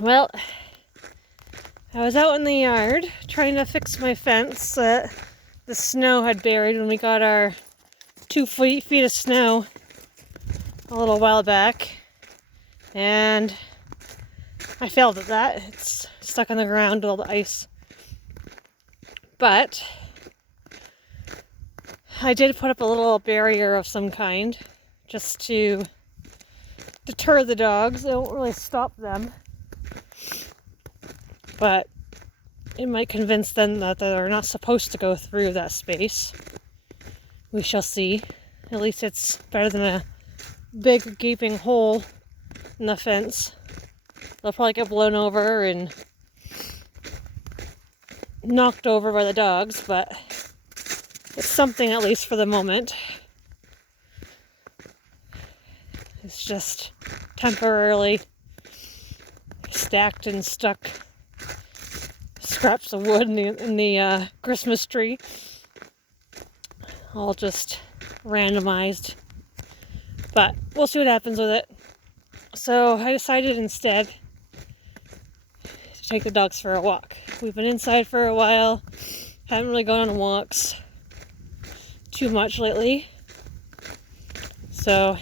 Well, I was out in the yard trying to fix my fence that the snow had buried when we got our 2 feet of snow a little while back. And I failed at that. It's stuck on the ground with all the ice. But I did put up a little barrier of some kind just to deter the dogs. It won't really stop them, but it might convince them that they're not supposed to go through that space. We shall see. At least it's better than a big gaping hole in the fence. They'll probably get blown over and knocked over by the dogs, but it's something at least for the moment. It's just temporarily stacked and stuck scraps of wood in the Christmas tree. All just randomized. But we'll see what happens with it. So I decided instead to take the dogs for a walk. We've been inside for a while. Haven't really gone on walks too much lately. So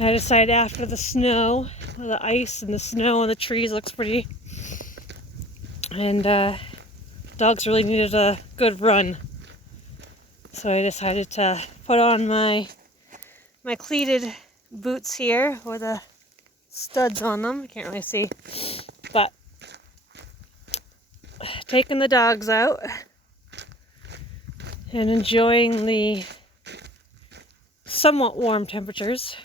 I decided after the snow, the ice and the snow and the trees looks pretty. And dogs really needed a good run. So I decided to put on my cleated boots here with the studs on them. You can't really see. But taking the dogs out and enjoying the somewhat warm temperatures.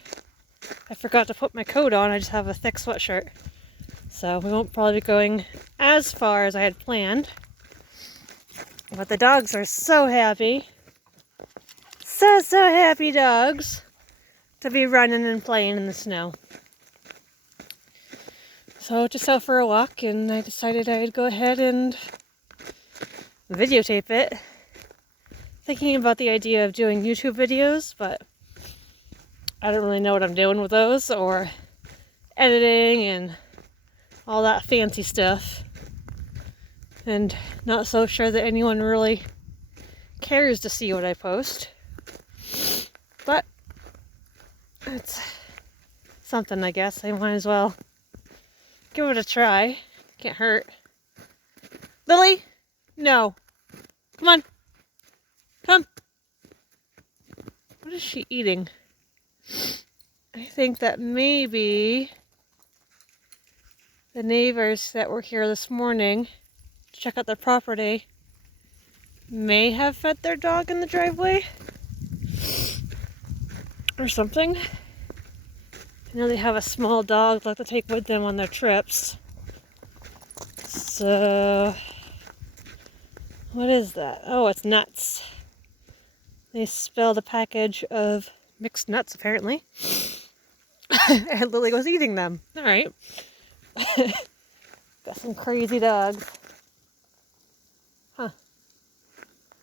I forgot to put my coat on. I just have a thick sweatshirt. So we won't probably be going as far as I had planned. But the dogs are so happy. So happy dogs to be running and playing in the snow. So just out for a walk, and I decided I'd go ahead and videotape it. Thinking about the idea of doing YouTube videos, but I don't really know what I'm doing with those, or editing and all that fancy stuff. And not so sure that anyone really cares to see what I post. But it's something, I guess. I might as well give it a try. Can't hurt. Lily? No. Come on. Come. What is she eating? I think that maybe the neighbors that were here this morning to check out their property may have fed their dog in the driveway or something. I know they have a small dog they like to take with them on their trips. So, what is that? Oh, it's nuts. They spilled a package of mixed nuts, apparently. And Lily was eating them. All right. Got some crazy dogs. Huh.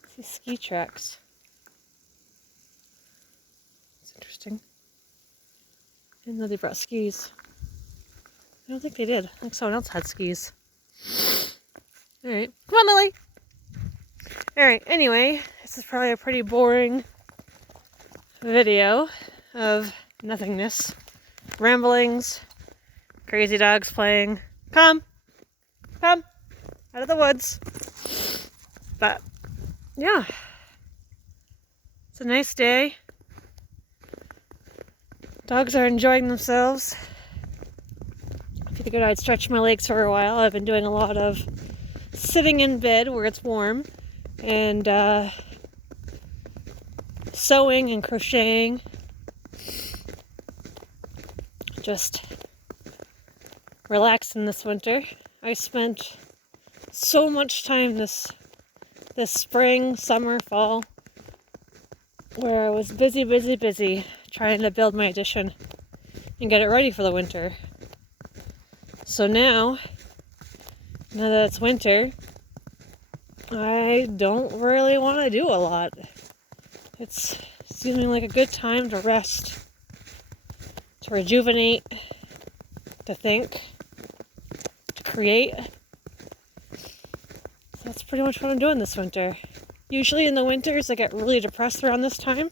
See ski tracks. It's interesting. I didn't know they brought skis. I don't think they did. I think someone else had skis. Alright. Come on, Lily! Alright, anyway, this is probably a pretty boring video of nothingness. Ramblings. Crazy dogs playing. Come! Come! Out of the woods. But, yeah. It's a nice day. Dogs are enjoying themselves. I figured I'd stretch my legs for a while. I've been doing a lot of sitting in bed where it's warm and sewing and crocheting. Just relaxing this winter. I spent so much time this spring, summer, fall where I was busy trying to build my addition and get it ready for the winter. So now that it's winter, I don't really want to do a lot. It's seeming like a good time to rest, to rejuvenate, to think, to create. So that's pretty much what I'm doing this winter. Usually in the winters I get really depressed around this time.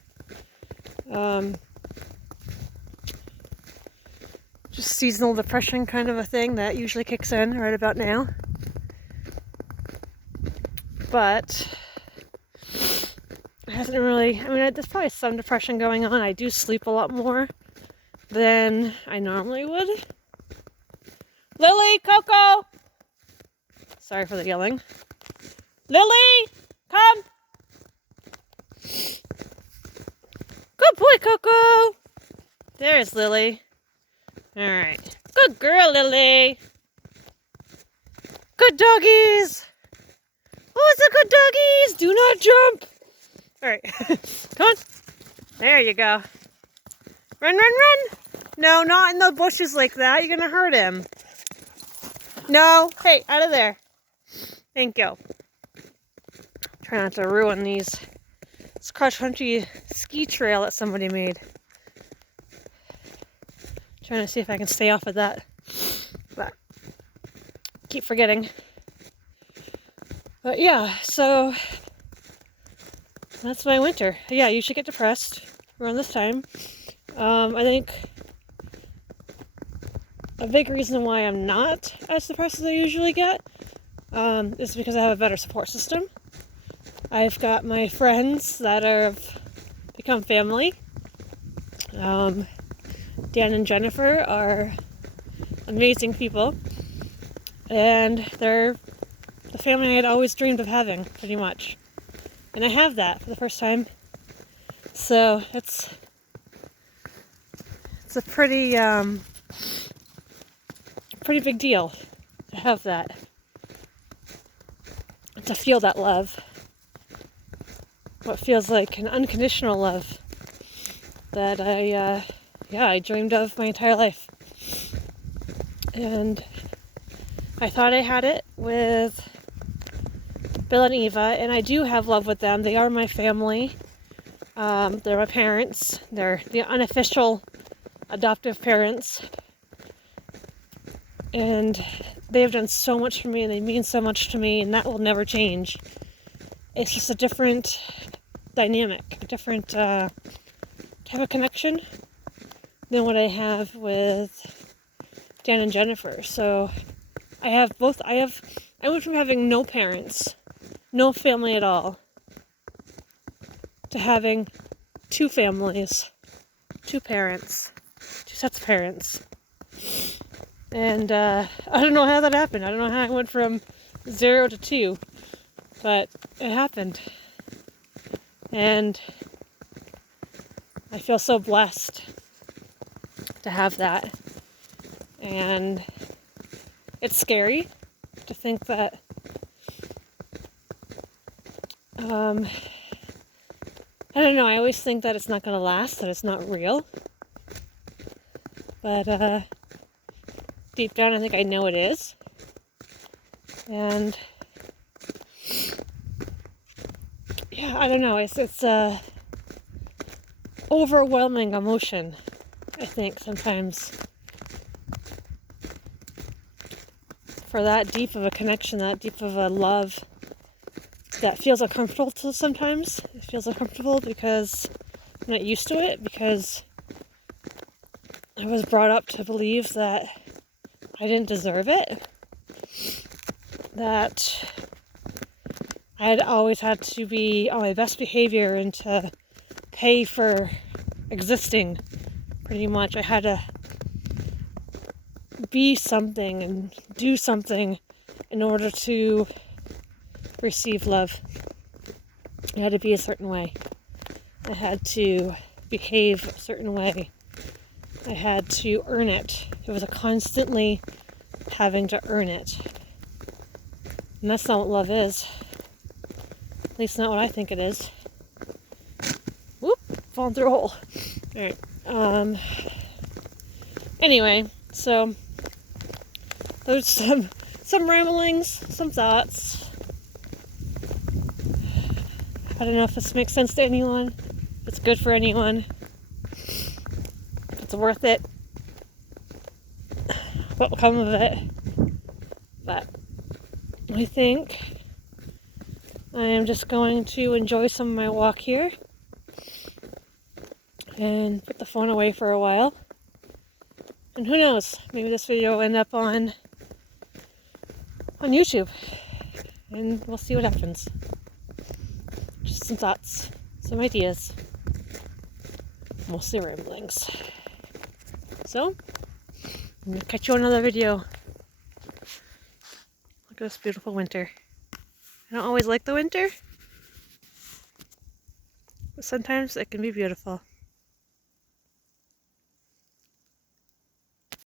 Just seasonal depression kind of a thing that usually kicks in right about now. But it hasn't really, I mean, there's probably some depression going on. I do sleep a lot more than I normally would. Lily, Coco! Sorry for the yelling. Lily, come! Good boy, Coco! There's Lily. Alright. Good girl, Lily. Good doggies. Oh, it's a good doggies. Do not jump. Alright. Come on. There you go. Run, run, run. No, not in the bushes like that. You're going to hurt him. No. Hey, out of there. Thank you. Try not to ruin this cross-country ski trail that somebody made. Trying to see if I can stay off of that, but keep forgetting. But yeah, so that's my winter. Yeah, you should get depressed around this time. I think a big reason why I'm not as depressed as I usually get is because I have a better support system. I've got my friends that have become family. Dan and Jennifer are amazing people, and they're the family I had always dreamed of having, pretty much. And I have that for the first time. So it's a pretty big deal to have that, to feel that love. What feels like an unconditional love that I dreamed of my entire life. And I thought I had it with Bill and Eva, and I do have love with them. They are my family. They're my parents. They're the unofficial adoptive parents. And they have done so much for me, and they mean so much to me, and that will never change. It's just a different dynamic, a different type of connection than what I have with Dan and Jennifer. So I have both. I went from having no parents, no family at all, to having two families, two parents, two sets of parents. And I don't know how that happened. I don't know how I went from 0 to 2, but it happened. And I feel so blessed to have that. And it's scary to think that I don't know, I always think that it's not going to last, that it's not real. But deep down I think I know it is. And yeah, I don't know, it's overwhelming emotion, I think, sometimes. For that deep of a connection, that deep of a love, that feels uncomfortable sometimes. It feels uncomfortable because I'm not used to it, because I was brought up to believe that I didn't deserve it, that I had always had to be on my best behavior and to pay for existing, pretty much. I had to be something and do something in order to receive love. I had to be a certain way. I had to behave a certain way. I had to earn it. It was a constantly having to earn it. And that's not what love is. At least not what I think it is. Whoop, falling through a hole. Alright. Anyway, so there's some ramblings, some thoughts. I don't know if this makes sense to anyone, if it's good for anyone, if it's worth it. what will come of it. But I think I am just going to enjoy some of my walk here and put the phone away for a while. And who knows, maybe this video will end up on YouTube, and we'll see what happens. Just some thoughts, some ideas, mostly ramblings. So, I'm going to catch you on another video. Look at this beautiful winter. I don't always like the winter, but sometimes it can be beautiful.